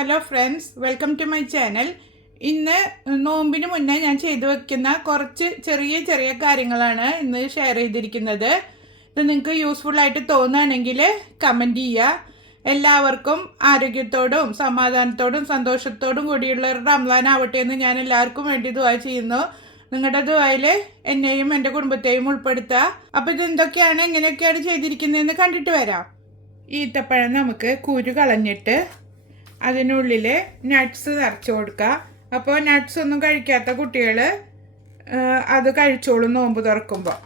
Hello friends welcome to my channel ഇന്ന് നോമ്പിന് മുന്നേ ഞാൻ ചെയ്തു വെക്കുന്ന കുറച്ച് ചെറിയ ചെറിയ കാര്യങ്ങളാണ് ഇന്ന് ഷെയർ ചെയ്തിരിക്കുന്നത്. ഇത് നിങ്ങൾക്ക് യൂസ്ഫുൾ ആയിട്ട് തോന്നുകയാണെങ്കിൽ കമന്റ് ചെയ്യുക. എല്ലാവർക്കും ആരോഗ്യത്തോടും സമാധാനത്തോടും സന്തോഷത്തോടും കൂടിയുള്ള ഒരു റംസാൻ ആവട്ടെ എന്ന് ഞാൻ എല്ലാവർക്കും വേണ്ടി ദുആ ചെയ്യുന്നു. നിങ്ങളുടെ ദുആയിൽ എന്നെയും എന്റെ കുടുംബത്തെയും ഉൾപ്പെടുത്തുക. അപ്പോൾ ഇതെന്തൊക്കെയാണ് എങ്ങനെയൊക്കെയാണ് ചെയ്തിരിക്കുന്നതെന്ന് കണ്ടിട്ട് വരാം. ഈത്തപ്പഴം നമുക്ക് കുരു കളഞ്ഞിട്ട് അതിനുള്ളിൽ നട്ട്സ് നിറച്ച് കൊടുക്കുക അപ്പോൾ നട്ട്സ് ഒന്നും കഴിക്കാത്ത കുട്ടികൾ അത് കഴിച്ചോളും നോമ്പ് തുറക്കുമ്പോൾ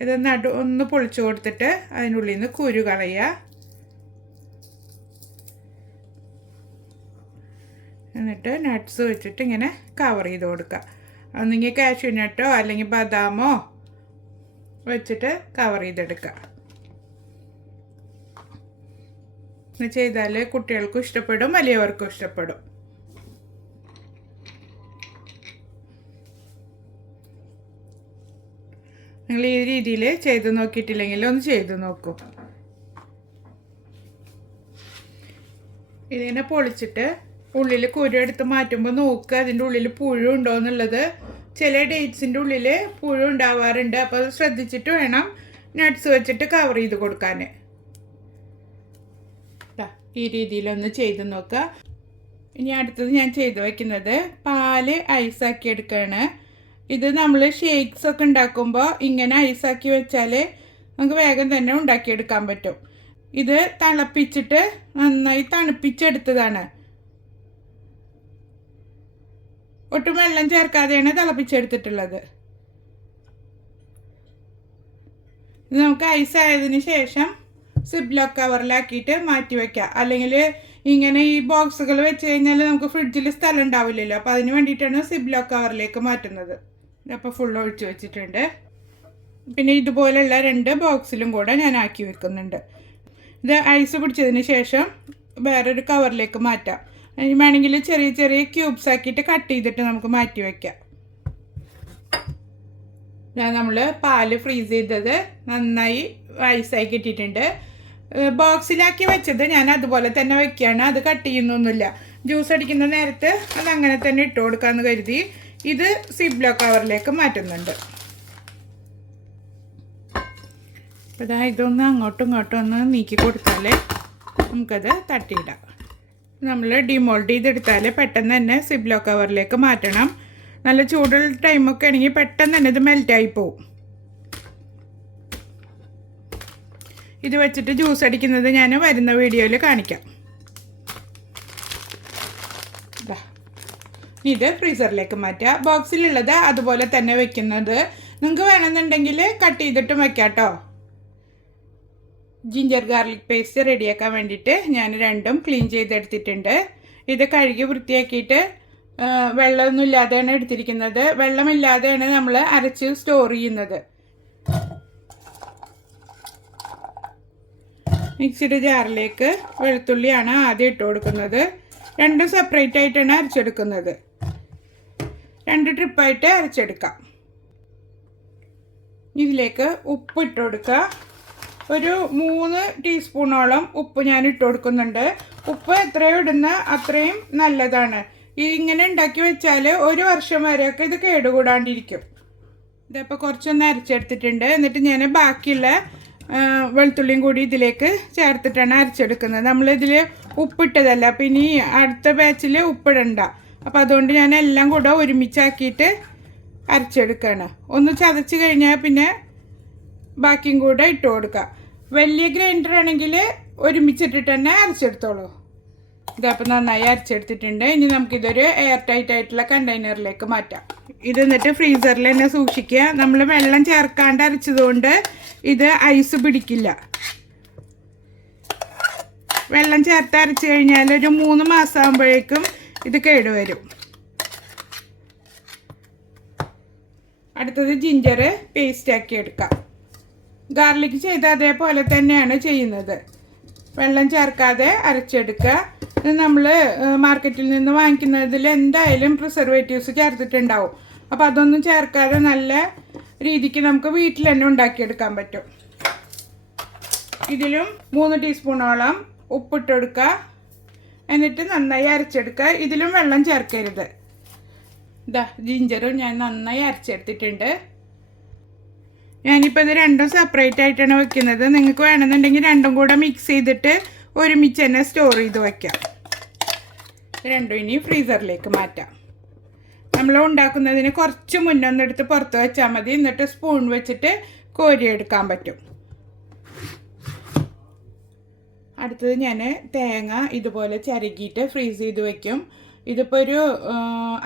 ഇത് നടു ഒന്ന് പൊളിച്ചു കൊടുത്തിട്ട് അതിനുള്ളിൽ നിന്ന് കുരു കളയുക എന്നിട്ട് നട്ട്സ് വെച്ചിട്ട് ഇങ്ങനെ കവർ ചെയ്ത് കൊടുക്കുക ഒന്നെങ്കിൽ കാഷ്യൂ നട്ടോ അല്ലെങ്കിൽ ബദാമോ വെച്ചിട്ട് കവർ ചെയ്തെടുക്കുക ഇത് ചെയ്താൽ കുട്ടികൾക്കും ഇഷ്ടപ്പെടും വലിയവർക്കും ഇഷ്ടപ്പെടും. നിങ്ങൾ ഈ രീതിയിൽ ചെയ്ത് നോക്കിയിട്ടില്ലെങ്കിൽ ഒന്ന് ചെയ്ത് നോക്കൂ. ഇതിനെ പൊളിച്ചിട്ട് ഉള്ളിൽ കുരു എടുത്ത് മാറ്റുമ്പോൾ നോക്കുക അതിന്റെ ഉള്ളിൽ പുഴു ഉണ്ടോ എന്നുള്ളത്. ചില ഡേറ്റ്സിന്റെ ഉള്ളിൽ പുഴു ഉണ്ടാവാറുണ്ട്. അപ്പോൾ അത് ശ്രദ്ധിച്ചിട്ട് വേണം നട്ട്സ് വെച്ചിട്ട് കവർ ചെയ്ത് കൊടുക്കാൻ. ഈ രീതിയിലൊന്ന് ചെയ്ത് നോക്കുക ഇനി അടുത്തത് ഞാൻ ചെയ്ത് വയ്ക്കുന്നത് പാൽ ഐസാക്കി എടുക്കുകയാണ് ഇത് നമ്മൾ ഷേക്സ് ഒക്കെ ഉണ്ടാക്കുമ്പോൾ ഇങ്ങനെ ഐസാക്കി വെച്ചാൽ നമുക്ക് വേഗം തന്നെ ഉണ്ടാക്കിയെടുക്കാൻ പറ്റും. ഇത് തിളപ്പിച്ചിട്ട് നന്നായി തണുപ്പിച്ചെടുത്തതാണ്. ഒട്ടും വെള്ളം ചേർക്കാതെയാണ് തിളപ്പിച്ചെടുത്തിട്ടുള്ളത്. ഇത് നമുക്ക് ഐസ് ശേഷം സിബ്ലോക്ക് കവറിലാക്കിയിട്ട് മാറ്റി വെക്കാം. അല്ലെങ്കിൽ ഇങ്ങനെ ഈ ബോക്സുകൾ വെച്ച് കഴിഞ്ഞാൽ നമുക്ക് ഫ്രിഡ്ജിൽ സ്ഥലം ഉണ്ടാവില്ലല്ലോ. അപ്പോൾ അതിന് വേണ്ടിയിട്ടാണ് സിബ്ലോക്ക് കവറിലേക്ക് മാറ്റുന്നത്. അപ്പോൾ ഫുൾ ഒഴിച്ചു വെച്ചിട്ടുണ്ട്. പിന്നെ ഇതുപോലെയുള്ള രണ്ട് ബോക്സിലും കൂടെ ഞാൻ ആക്കി വെക്കുന്നുണ്ട്. ഇത് ഐസ് പിടിച്ചതിന് ശേഷം വേറൊരു കവറിലേക്ക് മാറ്റാം. വേണമെങ്കിൽ ചെറിയ ചെറിയ ക്യൂബ്സ് ആക്കിയിട്ട് കട്ട് ചെയ്തിട്ട് നമുക്ക് മാറ്റി വയ്ക്കാം ഞാൻ നമ്മൾ പാൽ ഫ്രീസ് ചെയ്തത് നന്നായി ഐസായി കിട്ടിയിട്ടുണ്ട്. ബോക്സിലാക്കി വെച്ചത് ഞാൻ അതുപോലെ തന്നെ വെക്കുകയാണ്. അത് കട്ട് ചെയ്യുന്നൊന്നുമില്ല. ജ്യൂസ് അടിക്കുന്ന നേരത്ത് അത് അങ്ങനെ തന്നെ ഇട്ട് കൊടുക്കാമെന്ന് കരുതി ഇത് സിബ്ലോ കവറിലേക്ക് മാറ്റുന്നുണ്ട്. അപ്പോൾ ഇതാ ഇതൊന്ന് അങ്ങോട്ടും ഇങ്ങോട്ടും ഒന്ന് നീക്കി കൊടുത്താൽ നമുക്കത് തട്ടിയിടാം. നമ്മൾ ഡിമോൾഡ് ചെയ്തെടുത്താൽ പെട്ടെന്ന് തന്നെ സിബ്ലോ കവറിലേക്ക് മാറ്റണം. നല്ല ചൂടുള്ള ടൈമൊക്കെ ആണെങ്കിൽ പെട്ടെന്ന് തന്നെ ഇത് മെൽറ്റായി പോവും. ഇത് വെച്ചിട്ട് ജ്യൂസ് അടിക്കുന്നത് ഞാൻ വരുന്ന വീഡിയോയിൽ കാണിക്കാം. ഇത് ഫ്രീസറിലേക്ക് മാറ്റുക ബോക്സിലുള്ളത് അതുപോലെ തന്നെ വെക്കുന്നത്. നിങ്ങൾക്ക് വേണമെന്നുണ്ടെങ്കിൽ കട്ട് ചെയ്തിട്ടും വെക്കാം കേട്ടോ. ജിഞ്ചർ ഗാർലിക് പേസ്റ്റ് റെഡിയാക്കാൻ വേണ്ടിയിട്ട് ഞാൻ രണ്ടും ക്ലീൻ ചെയ്തെടുത്തിട്ടുണ്ട്. ഇത് കഴുകി വൃത്തിയാക്കിയിട്ട് വെള്ളമൊന്നും ഇല്ലാതെയാണ് എടുത്തിരിക്കുന്നത്. വെള്ളമില്ലാതെയാണ് നമ്മൾ അരച്ച് സ്റ്റോർ ചെയ്യുന്നത്. മിക്സിയുടെ ജാറിലേക്ക് വെളുത്തുള്ളിയാണ് ആദ്യം ഇട്ട് കൊടുക്കുന്നത്. രണ്ടും സെപ്പറേറ്റ് ആയിട്ടാണ് അരച്ചെടുക്കുന്നത്. രണ്ട് ട്രിപ്പായിട്ട് അരച്ചെടുക്കാം. ഇതിലേക്ക് ഉപ്പ് ഇട്ട് കൊടുക്കുക. ഒരു മൂന്ന് ടീസ്പൂണോളം ഉപ്പ് ഞാൻ ഇട്ട് കൊടുക്കുന്നുണ്ട്. ഉപ്പ് എത്രയോ ഇടുന്ന അത്രയും നല്ലതാണ്. ഇങ്ങനെ ഉണ്ടാക്കി വെച്ചാൽ ഒരു വർഷം വരെയൊക്കെ ഇത് കേടുകൂടാണ്ടിരിക്കും. ഇതിപ്പോൾ കുറച്ചൊന്ന് അരച്ചെടുത്തിട്ടുണ്ട്. എന്നിട്ട് ഞാൻ ബാക്കിയുള്ള വെളുത്തുള്ളിയും കൂടി ഇതിലേക്ക് ചേർത്തിട്ടാണ് അരച്ചെടുക്കുന്നത്. നമ്മളിതിൽ ഉപ്പിട്ടതല്ല. അപ്പം ഇനി അടുത്ത ബാച്ചിൽ ഉപ്പിടണ്ട. അപ്പോൾ അതുകൊണ്ട് ഞാൻ എല്ലാം കൂടെ ഒരുമിച്ചാക്കിയിട്ട് അരച്ചെടുക്കുകയാണ് ഒന്ന് ചതച്ച് കഴിഞ്ഞാൽ പിന്നെ ബാക്കിയും കൂടെ ഇട്ട് കൊടുക്കുക വലിയ ഗ്രൈൻഡർ ആണെങ്കിൽ ഒരുമിച്ചിട്ടിട്ട് തന്നെ അരച്ചെടുത്തോളൂ. ഇതപ്പോൾ നന്നായി അരച്ചെടുത്തിട്ടുണ്ട്. ഇനി നമുക്കിതൊരു എയർ ടൈറ്റ് ആയിട്ടുള്ള കണ്ടെയ്നറിലേക്ക് മാറ്റാം. ഇത് എന്നിട്ട് ഫ്രീസറിൽ തന്നെ സൂക്ഷിക്കുക. നമ്മൾ വെള്ളം ചേർക്കാണ്ട് അരച്ചതുകൊണ്ട് ഇത് ഐസ് പിടിക്കില്ല. വെള്ളം ചേർത്ത് അരച്ച് കഴിഞ്ഞാൽ ഒരു മൂന്ന് മാസം ആകുമ്പോഴേക്കും ഇത് കേടുവരും അടുത്തത് ജിഞ്ചർ പേസ്റ്റ് ആക്കി എടുക്കാം. ഗാർലിക് ചെയ്ത അതേപോലെ തന്നെയാണ് ചെയ്യുന്നത്. വെള്ളം ചേർക്കാതെ അരച്ചെടുക്കുക. നമ്മൾ മാർക്കറ്റിൽ നിന്ന് വാങ്ങിക്കുന്നതിൽ എന്തായാലും പ്രിസർവേറ്റീവ്സ് ചേർത്തിട്ടുണ്ടാവും. അപ്പോൾ അതൊന്നും ചേർക്കാതെ നല്ല രീതിക്ക് നമുക്ക് വീട്ടിൽ തന്നെ ഉണ്ടാക്കിയെടുക്കാൻ പറ്റും. ഇതിലും മൂന്ന് ടീസ്പൂണോളം ഉപ്പിട്ടെടുക്കുക എന്നിട്ട് നന്നായി അരച്ചെടുക്കുക ഇതിലും വെള്ളം ചേർക്കരുത്. ഇതാ ജിഞ്ചറും ഞാൻ നന്നായി അരച്ചെടുത്തിട്ടുണ്ട്. ഞാനിപ്പോൾ ഇത് രണ്ടും സെപ്പറേറ്റ് ആയിട്ടാണ് വെക്കുന്നത്. നിങ്ങൾക്ക് വേണമെന്നുണ്ടെങ്കിൽ രണ്ടും കൂടെ മിക്സ് ചെയ്തിട്ട് ഒരുമിച്ച് തന്നെ സ്റ്റോർ ചെയ്ത് വയ്ക്കാം രണ്ടും ഇനി ഫ്രീസറിലേക്ക് മാറ്റാം. നമ്മൾ ഉണ്ടാക്കുന്നതിന് കുറച്ച് മുന്നൊന്നെടുത്ത് പുറത്ത് വെച്ചാൽ മതി. എന്നിട്ട് സ്പൂൺ വെച്ചിട്ട് കോരിയെടുക്കാൻ പറ്റും. അടുത്തത് ഞാൻ തേങ്ങ ഇതുപോലെ ചിരകിയിട്ട് ഫ്രീസ് ചെയ്ത് വെക്കും. ഇതിപ്പോൾ ഒരു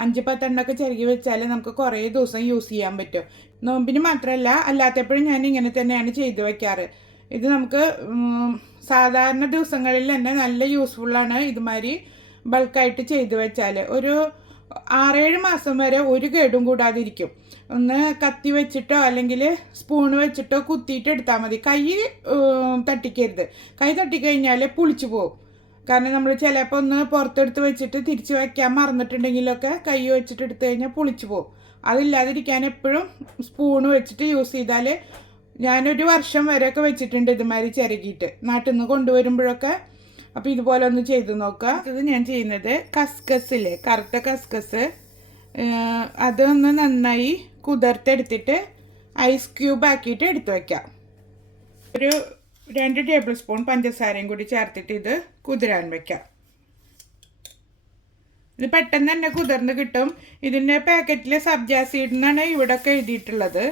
അഞ്ച് പത്തെണ്ണൊക്കെ ചിരകി വെച്ചാൽ നമുക്ക് കുറേ ദിവസം യൂസ് ചെയ്യാൻ പറ്റും. നോമ്പിന് മാത്രമല്ല അല്ലാത്തപ്പോഴും ഞാൻ ഇങ്ങനെ തന്നെയാണ് ചെയ്ത് വയ്ക്കാറ് ഇത് നമുക്ക് സാധാരണ ദിവസങ്ങളിൽ തന്നെ നല്ല യൂസ്ഫുള്ളാണ് ഇതുമാതിരി ബൾക്കായിട്ട് ചെയ്തു വെച്ചാൽ ഒരു ആറേഴ് മാസം വരെ ഒരു കേടും കൂടാതിരിക്കും. ഒന്ന് കത്തി വെച്ചിട്ടോ അല്ലെങ്കിൽ സ്പൂൺ വെച്ചിട്ടോ കുത്തിയിട്ട് എടുത്താൽ മതി. കൈ തട്ടിക്കരുത്. കൈ തട്ടിക്കഴിഞ്ഞാൽ പുളിച്ചു പോകും കാരണം നമ്മൾ ചിലപ്പോൾ ഒന്ന് പുറത്തെടുത്ത് വെച്ചിട്ട് തിരിച്ചു വയ്ക്കാൻ മറന്നിട്ടുണ്ടെങ്കിലൊക്കെ കൈ വെച്ചിട്ട് എടുത്തു കഴിഞ്ഞാൽ പുളിച്ചു പോകും അതില്ലാതിരിക്കാൻ എപ്പോഴും സ്പൂൺ വെച്ചിട്ട് യൂസ് ചെയ്താൽ ഞാനൊരു വർഷം വരെയൊക്കെ വെച്ചിട്ടുണ്ട് ഇതുമാതിരി ചിരകിയിട്ട് നാട്ടിൽ നിന്ന് കൊണ്ടുവരുമ്പോഴൊക്കെ അപ്പോൾ ഇതുപോലെ ഒന്ന് ചെയ്ത് നോക്കുക ഇത് ഞാൻ ചെയ്യുന്നത് കസ്കസില്ലേ കറുത്ത കസ്കസ്. അതൊന്ന് നന്നായി കുതിർത്തെടുത്തിട്ട് ഐസ് ക്യൂബ് ആക്കിയിട്ട് എടുത്തു വയ്ക്കാം ഒരു രണ്ട് ടേബിൾ സ്പൂൺ പഞ്ചസാരയും കൂടി ചേർത്തിട്ട് ഇത് കുതിരാൻ വെക്കാം. ഇത് പെട്ടെന്ന് തന്നെ കുതിർന്ന് കിട്ടും. ഇതിന്റെ പാക്കറ്റിലെ സബ്ജാ സീഡ് ഇവിടെ ഇവിടെയൊക്കെ എഴുതിയിട്ടുള്ളത്.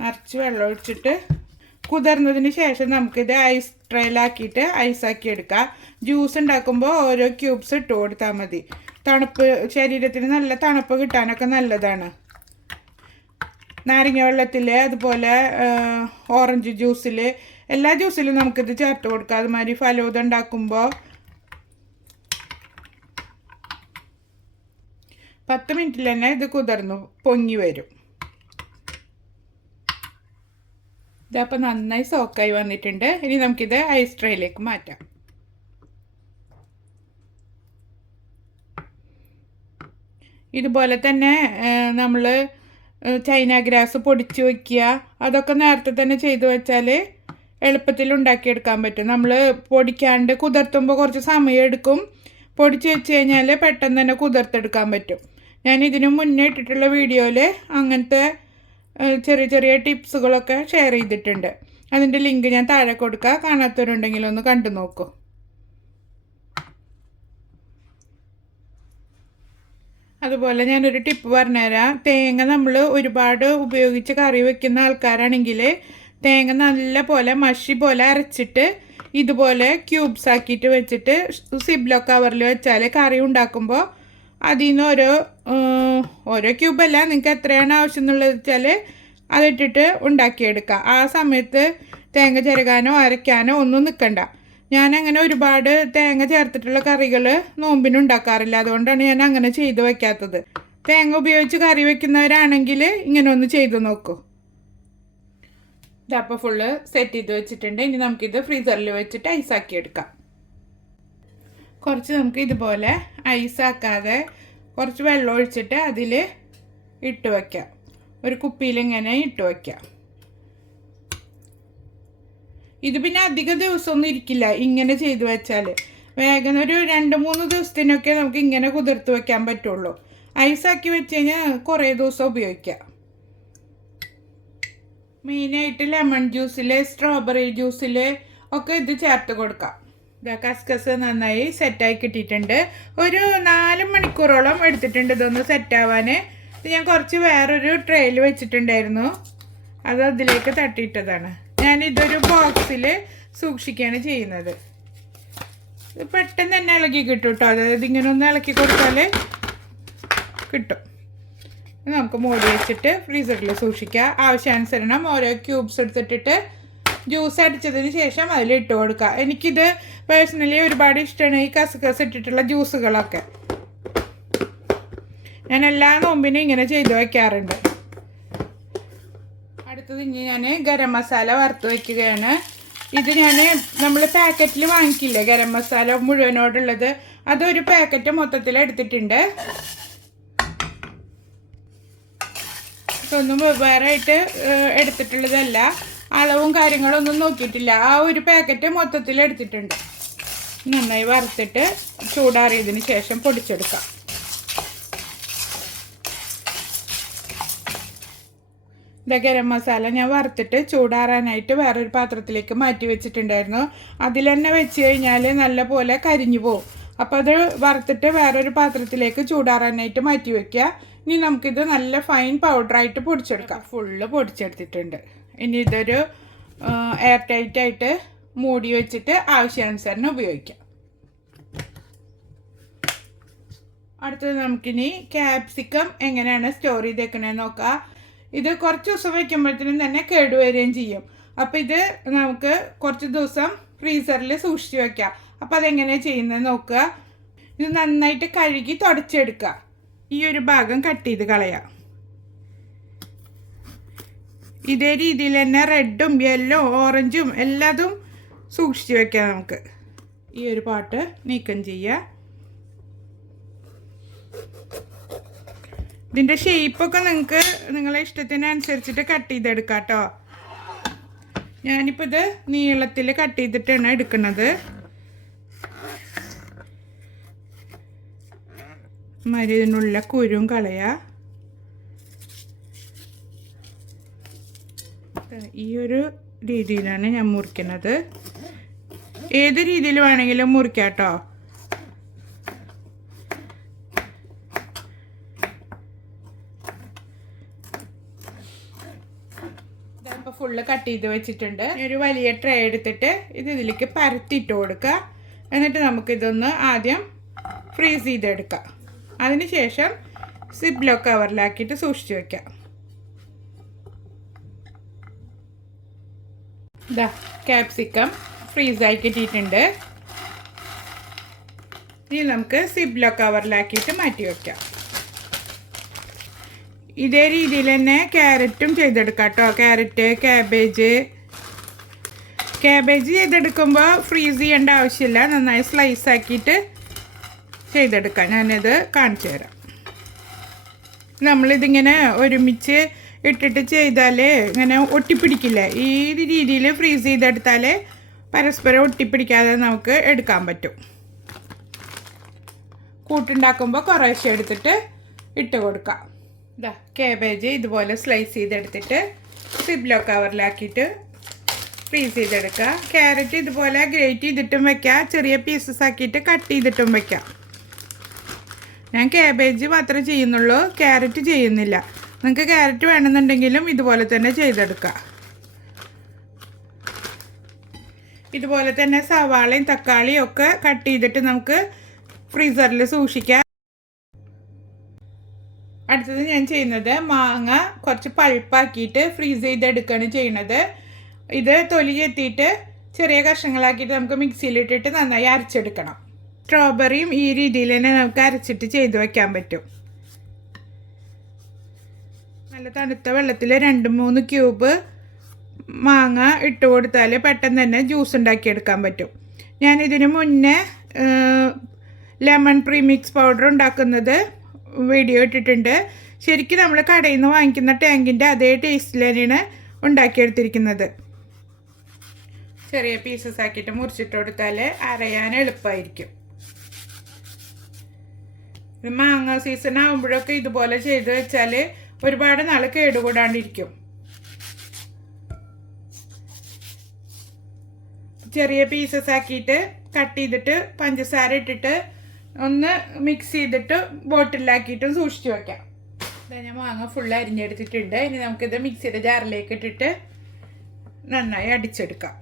നിറച്ച് വെള്ളം ഒഴിച്ചിട്ട് കുതിർന്നതിന് ശേഷം നമുക്കിത് ഐസ് ട്രേയിലാക്കിയിട്ട് ഐസാക്കി എടുക്കാം. ജ്യൂസ് ഉണ്ടാക്കുമ്പോൾ ഓരോ ക്യൂബ്സ് ഇട്ട് കൊടുത്താൽ മതി. തണുപ്പ് ശരീരത്തിന് നല്ല തണുപ്പ് കിട്ടാനൊക്കെ നല്ലതാണ്. നാരങ്ങ വെള്ളത്തിൽ അതുപോലെ ഓറഞ്ച് ജ്യൂസിൽ എല്ലാ ജ്യൂസിലും നമുക്കിത് ചേർത്ത് കൊടുക്കാം. അതുമാതിരി ഫലൂദ ഉണ്ടാക്കുമ്പോൾ പത്ത് മിനിറ്റിൽ തന്നെ ഇത് കുതിർന്നു പൊങ്ങി വരും. ഇതപ്പോൾ നന്നായി സോക്കായി വന്നിട്ടുണ്ട്. ഇനി നമുക്കിത് ഐസ് ട്രേയിലേക്ക് മാറ്റാം. ഇതുപോലെ തന്നെ നമ്മൾ ചൈന ഗ്രാസ് പൊടിച്ച് വയ്ക്കുക അതൊക്കെ നേരത്തെ തന്നെ ചെയ്തു വെച്ചാൽ എളുപ്പത്തിൽ ഉണ്ടാക്കിയെടുക്കാൻ പറ്റും. നമ്മൾ പൊടിക്കാണ്ട് കുതിർത്തുമ്പോൾ കുറച്ച് സമയം എടുക്കും. പൊടിച്ച് വെച്ച് കഴിഞ്ഞാൽ പെട്ടെന്ന് തന്നെ കുതിർത്തെടുക്കാൻ പറ്റും. ഞാൻ ഇതിനു മുന്നേ ഇട്ടിട്ടുള്ള വീഡിയോയിൽ അങ്ങനത്തെ ചെറിയ ചെറിയ ടിപ്സുകളൊക്കെ ഷെയർ ചെയ്തിട്ടുണ്ട്. അതിന്റെ ലിങ്ക് ഞാൻ താഴെ കൊടുക്കുക കാണാത്തവരുണ്ടെങ്കിൽ ഒന്ന് കണ്ടു നോക്കൂ. അതുപോലെ ഞാനൊരു ടിപ്പ് പറഞ്ഞുതരാം. തേങ്ങ നമ്മൾ ഒരുപാട് ഉപയോഗിച്ച് കറി വെക്കുന്ന ആൾക്കാരാണെങ്കിൽ തേങ്ങ നല്ല പോലെ മഷി പോലെ അരച്ചിട്ട് ഇതുപോലെ ക്യൂബ്സ് ആക്കിയിട്ട് വെച്ചിട്ട് സിബ്ലോ കവറിൽ വെച്ചാൽ കറി ഉണ്ടാക്കുമ്പോൾ അതിൽ നിന്ന് ഓരോ ഓരോ ക്യൂബല്ല നിങ്ങൾക്ക് എത്രയാണ് ആവശ്യം എന്നുള്ളത് വെച്ചാൽ അതിട്ടിട്ട് ഉണ്ടാക്കിയെടുക്കുക ആ സമയത്ത് തേങ്ങ ചിരകാനോ അരയ്ക്കാനോ ഒന്നും നിൽക്കണ്ട ഞാൻ അങ്ങനെ ഒരുപാട് തേങ്ങ ചേർത്തിട്ടുള്ള കറികൾ നോമ്പിന് ഉണ്ടാക്കാറില്ല. അതുകൊണ്ടാണ് ഞാൻ അങ്ങനെ ചെയ്തു വയ്ക്കാത്തത് തേങ്ങ ഉപയോഗിച്ച് കറി വെക്കുന്നവരാണെങ്കിൽ ഇങ്ങനെ ഒന്ന് ചെയ്തു നോക്കൂ. ഇതപ്പോൾ ഫുള്ള് സെറ്റ് ചെയ്ത് വെച്ചിട്ടുണ്ട്. ഇനി നമുക്കിത് ഫ്രീസറിൽ വെച്ചിട്ട് ഐസാക്കി എടുക്കാം കുറച്ച് നമുക്ക് ഇതുപോലെ ഐസാക്കാതെ കുറച്ച് വെള്ളം ഒഴിച്ചിട്ട് അതിൽ ഇട്ട് വയ്ക്കാം. ഒരു കുപ്പിയിൽ ഇങ്ങനെ ഇട്ട് വയ്ക്കാം. ഇത് പിന്നെ അധിക ദിവസമൊന്നും ഇരിക്കില്ല. ഇങ്ങനെ ചെയ്തു വെച്ചാൽ വേഗം ഒരു രണ്ട് മൂന്ന് ദിവസത്തിനൊക്കെ നമുക്ക് ഇങ്ങനെ കുതിർത്ത് വയ്ക്കാൻ പറ്റുള്ളൂ. ഐസാക്കി വെച്ച് കഴിഞ്ഞാൽ കുറേ ദിവസം ഉപയോഗിക്കാം. മെയിനായിട്ട് ലെമൺ ജ്യൂസിൽ സ്ട്രോബെറി ജ്യൂസിൽ ഒക്കെ ഇത് ചേർത്ത് കൊടുക്കാം. കസ്കസ് നന്നായി സെറ്റായി കിട്ടിയിട്ടുണ്ട്. ഒരു നാല് മണിക്കൂറോളം എടുത്തിട്ടുണ്ട് ഇതൊന്ന് സെറ്റാവാൻ ഞാൻ കുറച്ച് വേറൊരു ട്രെയിൽ വെച്ചിട്ടുണ്ടായിരുന്നു. അത് അതിലേക്ക് തട്ടിയിട്ടതാണ്. ഞാൻ ഇതൊരു ബോക്സിൽ സൂക്ഷിക്കുകയാണ് ചെയ്യുന്നത്. ഇത് പെട്ടെന്ന് തന്നെ ഇളകി കിട്ടും കേട്ടോ. അതായത് ഇങ്ങനെ ഒന്ന് ഇളക്കി കൊടുത്താൽ കിട്ടും. നമുക്ക് മൂടി വെച്ചിട്ട് ഫ്രീസറിൽ സൂക്ഷിക്കുക ആവശ്യാനുസരണം ഓരോ ക്യൂബ്സ് എടുത്തിട്ടിട്ട് ജ്യൂസ് അടിച്ചതിന് ശേഷം അതിൽ ഇട്ട് കൊടുക്കുക. എനിക്കിത് പേഴ്സണലി ഒരുപാട് ഇഷ്ടമാണ് ഈ കസക്കസ് ഇട്ടിട്ടുള്ള ജ്യൂസുകളൊക്കെ. ഞാൻ എല്ലാ നോമ്പിനും ഇങ്ങനെ ചെയ്തു വയ്ക്കാറുണ്ട് അടുത്തത് ഇനി ഞാൻ ഗരം മസാല വറുത്ത് വയ്ക്കുകയാണ് ഇത് ഞാൻ നമ്മൾ പാക്കറ്റിൽ വാങ്ങിക്കില്ലേ ഗരം മസാല മുഴുവനോടുള്ളത്? അതൊരു പാക്കറ്റ് മൊത്തത്തിൽ എടുത്തിട്ടുണ്ട്. ഇതൊന്നും വെവ്വേറായിട്ട് എടുത്തിട്ടുള്ളതല്ല. അളവും കാര്യങ്ങളൊന്നും നോക്കിയിട്ടില്ല. ആ ഒരു പാക്കറ്റ് മൊത്തത്തിൽ എടുത്തിട്ടുണ്ട്. നന്നായി വറുത്തിട്ട് ചൂടാറിയതിന് ശേഷം പൊടിച്ചെടുക്കാം. ഇതാ ഗരം മസാല ഞാൻ വറുത്തിട്ട് ചൂടാറാനായിട്ട് വേറൊരു പാത്രത്തിലേക്ക് മാറ്റി വെച്ചിട്ടുണ്ടായിരുന്നു. അതിൽ തന്നെ വെച്ച് കഴിഞ്ഞാൽ നല്ല പോലെ കരിഞ്ഞു പോവും. അപ്പോൾ അത് വറുത്തിട്ട് വേറൊരു പാത്രത്തിലേക്ക് ചൂടാറാനായിട്ട് മാറ്റി വയ്ക്കുക ഇനി നമുക്കിത് നല്ല ഫൈൻ പൗഡറായിട്ട് പൊടിച്ചെടുക്കാം. ഫുള്ള് പൊടിച്ചെടുത്തിട്ടുണ്ട്. ഇനി ഇതൊരു എയർ ടൈറ്റ് ആയിട്ട് മൂടി വെച്ചിട്ട് ആവശ്യാനുസരണം ഉപയോഗിക്കാം. അടുത്തത് നമുക്കിനി ക്യാപ്സിക്കം എങ്ങനെയാണ് സ്റ്റോർ ചെയ്തേക്കണേന്ന് നോക്കാം. ഇത് കുറച്ച് ദിവസം വയ്ക്കുമ്പോഴത്തേനും തന്നെ കേടുവരികയും ചെയ്യും. അപ്പോൾ ഇത് നമുക്ക് കുറച്ച് ദിവസം ഫ്രീസറിൽ സൂക്ഷിച്ച് വയ്ക്കാം അപ്പോൾ അതെങ്ങനെയാണ് ചെയ്യുന്നത് നോക്കുക. ഇത് നന്നായിട്ട് കഴുകി തുടച്ചെടുക്കുക. ഈ ഒരു ഭാഗം കട്ട് ചെയ്ത് കളയാം. ഇതേ രീതിയിൽ തന്നെ റെഡും യെല്ലോ ഓറഞ്ചും എല്ലാതും സൂക്ഷിച്ച് വെക്കാം നമുക്ക്. ഈ ഒരു പാട്ട് നീക്കം ചെയ്യുക ഇതിന്റെ ഷേപ്പൊക്കെ നിങ്ങൾക്ക് നിങ്ങളെ ഇഷ്ടത്തിനനുസരിച്ചിട്ട് കട്ട് ചെയ്തെടുക്കാം കേട്ടോ ഞാനിപ്പോൾ ഇത് നീളത്തിൽ കട്ട് ചെയ്തിട്ടാണ് എടുക്കുന്നത്. മരുന്നുള്ള കുരും കളയുക ഈ ഒരു രീതിയിലാണ് ഞാൻ മുറിക്കുന്നത്. ഏത് രീതിയിൽ വേണമെങ്കിലും മുറിക്കാം കേട്ടോ ഇതാകുമ്പോൾ ഫുള്ള് കട്ട് ചെയ്ത് വെച്ചിട്ടുണ്ട്. ഒരു വലിയ ട്രേ എടുത്തിട്ട് ഇത് ഇതിലേക്ക് പരത്തിയിട്ട് കൊടുക്കുക. എന്നിട്ട് നമുക്കിതൊന്ന് ആദ്യം ഫ്രീസ് ചെയ്തെടുക്കാം. അതിന് ശേഷം സിബ്ലോ കവറിലാക്കിയിട്ട് സൂക്ഷിച്ച് വെക്കാം. ഇതാ ക്യാപ്സിക്കം ഫ്രീസായി കിട്ടിയിട്ടുണ്ട്. ഇനി നമുക്ക് സിബ്ലോ കവറിലാക്കിയിട്ട് മാറ്റി വയ്ക്കാം ഇതേ രീതിയിൽ തന്നെ ക്യാരറ്റും ചെയ്തെടുക്കാം കേട്ടോ. ക്യാരറ്റ് ക്യാബേജ് ക്യാബേജ് ചെയ്തെടുക്കുമ്പോൾ ഫ്രീസ് ചെയ്യേണ്ട ആവശ്യമില്ല. നന്നായി സ്ലൈസ് ആക്കിയിട്ട് ചെയ്തെടുക്കാം. ഞാനിത് കാണിച്ചു തരാം. നമ്മളിതിങ്ങനെ ഒരുമിച്ച് ഇട്ടിട്ട് ചെയ്താൽ ഇങ്ങനെ ഒട്ടിപ്പിടിക്കില്ല? ഈ രീതിയിൽ ഫ്രീസ് ചെയ്തെടുത്താൽ പരസ്പരം ഒട്ടിപ്പിടിക്കാതെ നമുക്ക് എടുക്കാൻ പറ്റും. കൂട്ടുണ്ടാക്കുമ്പോൾ കുറേശ്ശെ എടുത്തിട്ട് ഇട്ട് കൊടുക്കാം. ഇതാ കേബേജ് ഇതുപോലെ സ്ലൈസ് ചെയ്തെടുത്തിട്ട് സിബ്ലോ കവറിലാക്കിയിട്ട് ഫ്രീസ് ചെയ്തെടുക്കുക ക്യാരറ്റ് ഇതുപോലെ ഗ്രേറ്റ് ചെയ്തിട്ടും വെക്കാം. ചെറിയ പീസസ് ആക്കിയിട്ട് കട്ട് ചെയ്തിട്ടും വെക്കാം. ഞാൻ കാബേജ് മാത്രമേ ചെയ്യുന്നുള്ളൂ. ക്യാരറ്റ് ചെയ്യുന്നില്ല. നിങ്ങൾക്ക് ക്യാരറ്റ് വേണമെന്നുണ്ടെങ്കിലും ഇതുപോലെ തന്നെ ചെയ്തെടുക്കാം. ഇതുപോലെ തന്നെ സവാളയും തക്കാളിയും ഒക്കെ കട്ട് ചെയ്തിട്ട് നമുക്ക് ഫ്രീസറിൽ സൂക്ഷിക്കാം. അടുത്തത് ഞാൻ ചെയ്യുന്നത് മാങ്ങ കുറച്ച് പഴുപ്പാക്കിയിട്ട് ഫ്രീസ് ചെയ്തെടുക്കുകയാണ് ചെയ്യുന്നത് ഇത് തൊലി ചെത്തിയിട്ട് ചെറിയ കഷ്ണങ്ങളാക്കിയിട്ട് നമുക്ക് മിക്സിയിലിട്ടിട്ട് നന്നായി അരച്ചെടുക്കണം. സ്ട്രോബെറിയും ഈ രീതിയിൽ തന്നെ നമുക്ക് അരച്ചിട്ട് ചെയ്ത് വയ്ക്കാൻ പറ്റും. നല്ല തണുത്ത വെള്ളത്തിൽ രണ്ട് മൂന്ന് ക്യൂബ് മാങ്ങ ഇട്ട് കൊടുത്താൽ പെട്ടെന്ന് തന്നെ ജ്യൂസ് ഉണ്ടാക്കിയെടുക്കാൻ പറ്റും. ഞാൻ ഇതിന് മുന്നേ ലെമൺ പ്രീമിക്സ് പൗഡർ ഉണ്ടാക്കുന്നത് വീഡിയോ ഇട്ടിട്ടുണ്ട്. ശരിക്കും നമ്മൾ കടയിൽ നിന്ന് വാങ്ങിക്കുന്ന ടാങ്കിന്റെ അതേ ടേസ്റ്റിൽ തന്നെയാണ് ഉണ്ടാക്കിയെടുത്തിരിക്കുന്നത്. ചെറിയ പീസസ് ആക്കിയിട്ട് മുറിച്ചിട്ട് കൊടുത്താൽ അരയാൻ എളുപ്പമായിരിക്കും മാങ്ങ സീസൺ ആകുമ്പോഴൊക്കെ ഇതുപോലെ ചെയ്ത് വെച്ചാൽ ഒരുപാട് നാൾ കേടുകൂടാണ്ടിരിക്കും. ചെറിയ പീസസ് ആക്കിയിട്ട് കട്ട് ചെയ്തിട്ട് പഞ്ചസാര ഇട്ടിട്ട് ഒന്ന് മിക്സ് ചെയ്തിട്ട് ബോട്ടിലാക്കിയിട്ടും സൂക്ഷിച്ചു വെക്കാം. ഇതാ ഞാൻ മാങ്ങ ഫുൾ അരിഞ്ഞെടുത്തിട്ടുണ്ട്. ഇനി നമുക്കിത് മിക്സിയുടെ ജാറിലേക്ക് ഇട്ടിട്ട് നന്നായി അടിച്ചെടുക്കാം.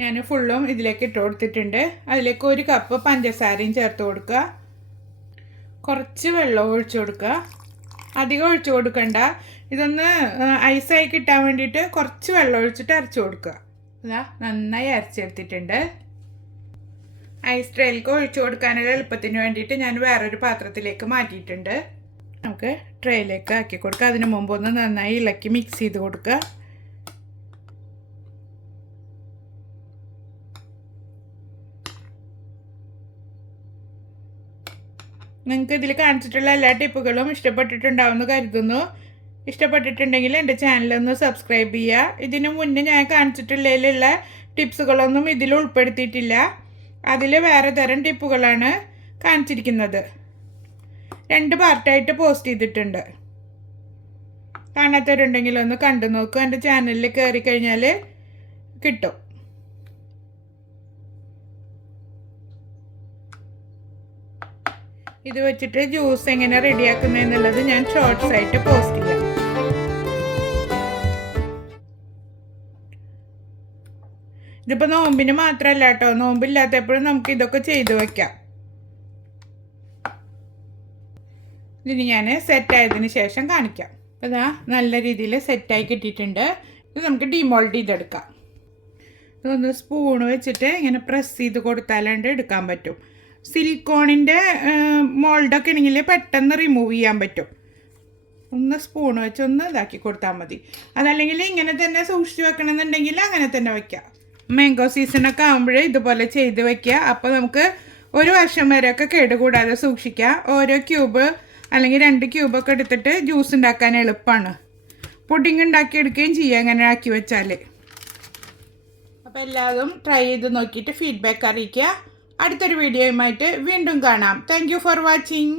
ഞാൻ ഫുള്ളും ഇതിലേക്ക് ഇട്ട് കൊടുത്തിട്ടുണ്ട്. അതിലേക്ക് ഒരു കപ്പ് പഞ്ചസാരയും ചേർത്ത് കൊടുക്കുക. കുറച്ച് വെള്ളം ഒഴിച്ചു കൊടുക്കുക. അധികം ഒഴിച്ചു കൊടുക്കണ്ട. ഇതൊന്ന് ഐസായി കിട്ടാൻ വേണ്ടിയിട്ട് കുറച്ച് വെള്ളം ഒഴിച്ചിട്ട് അരച്ചു കൊടുക്കുക. അതാ നന്നായി അരച്ചെടുത്തിട്ടുണ്ട്. ഐസ് ട്രേയിലേക്ക് ഒഴിച്ചു കൊടുക്കാനുള്ള എളുപ്പത്തിന് വേണ്ടിയിട്ട് ഞാൻ വേറൊരു പാത്രത്തിലേക്ക് മാറ്റിയിട്ടുണ്ട്. നമുക്ക് ട്രേയിലേക്ക് ആക്കി കൊടുക്കുക. അതിന് മുമ്പ് ഒന്ന് നന്നായി ഇളക്കി മിക്സ് ചെയ്ത് കൊടുക്കുക. നിങ്ങൾക്ക് ഇതിൽ കാണിച്ചിട്ടുള്ള എല്ലാ ടിപ്പുകളും ഇഷ്ടപ്പെട്ടിട്ടുണ്ടാവുമെന്ന് കരുതുന്നു. ഇഷ്ടപ്പെട്ടിട്ടുണ്ടെങ്കിൽ എന്റെ ചാനലൊന്ന് സബ്സ്ക്രൈബ് ചെയ്യുക. ഇതിനു മുന്നേ ഞാൻ കാണിച്ചിട്ടുള്ളതിലുള്ള ടിപ്സുകളൊന്നും ഇതിൽ ഉൾപ്പെടുത്തിയിട്ടില്ല. അതിൽ വേറെ തരം ടിപ്പുകളാണ് കാണിച്ചിരിക്കുന്നത്. രണ്ട് പാർട്ടായിട്ട് പോസ്റ്റ് ചെയ്തിട്ടുണ്ട്. കാണാത്തവരുണ്ടെങ്കിൽ ഒന്ന് കണ്ടു നോക്കൂ. എന്റെ ചാനലിൽ കയറി കഴിഞ്ഞാൽ കിട്ടും. ഇത് വെച്ചിട്ട് ജ്യൂസ് എങ്ങനെ റെഡിയാക്കുന്നതെന്നുള്ളത് ഞാൻ ഷോർട്സ് ആയിട്ട് പോസ്റ്റ് ചെയ്യാം. ഇതിപ്പോൾ നോമ്പിന് മാത്രമല്ല കേട്ടോ നോമ്പില്ലാത്തപ്പോഴും നമുക്ക് ഇതൊക്കെ ചെയ്തു വെക്കാം. ഇതിന് ഞാൻ സെറ്റായതിന് ശേഷം കാണിക്കാം. അപ്പോൾ ഇതാ നല്ല രീതിയിൽ സെറ്റായി കിട്ടിയിട്ടുണ്ട്. ഇത് നമുക്ക് ഡിമോൾഡ് ചെയ്തെടുക്കാം. ഇതൊന്ന് സ്പൂൺ വെച്ചിട്ട് ഇങ്ങനെ പ്രസ് ചെയ്ത് കൊടുത്താലാണ്ട് എടുക്കാൻ പറ്റും. സിലിക്കോണിന്റെ മോൾഡൊക്കെ ആണെങ്കിൽ പെട്ടെന്ന് റിമൂവ് ചെയ്യാൻ പറ്റും. ഒന്ന് സ്പൂൺ വെച്ച് ഒന്ന് ഇതാക്കി കൊടുത്താൽ മതി. അതല്ലെങ്കിൽ ഇങ്ങനെ തന്നെ സൂക്ഷിച്ച് വെക്കണമെന്നുണ്ടെങ്കിൽ അങ്ങനെ തന്നെ വെക്കാം. മാംഗോ സീസണൊക്കെ ആകുമ്പോൾ ഇതുപോലെ ചെയ്ത് വെക്കുക. അപ്പോൾ നമുക്ക് ഒരു വർഷം വരെയൊക്കെ കേടുകൂടാതെ സൂക്ഷിക്കാം. ഓരോ ക്യൂബ് അല്ലെങ്കിൽ രണ്ട് ക്യൂബൊക്കെ എടുത്തിട്ട് ജ്യൂസ് ഉണ്ടാക്കാൻ എളുപ്പമാണ്. പുഡിങ് ഉണ്ടാക്കിയെടുക്കുകയും ചെയ്യുക അങ്ങനെ ആക്കി വെച്ചാൽ അപ്പോൾ എല്ലാവരും ട്രൈ ചെയ്ത് നോക്കിയിട്ട് ഫീഡ്ബാക്ക് അറിയിക്കുക. അടുത്തൊരു വീഡിയോയുമായിട്ട് വീണ്ടും കാണാം. Thank for watching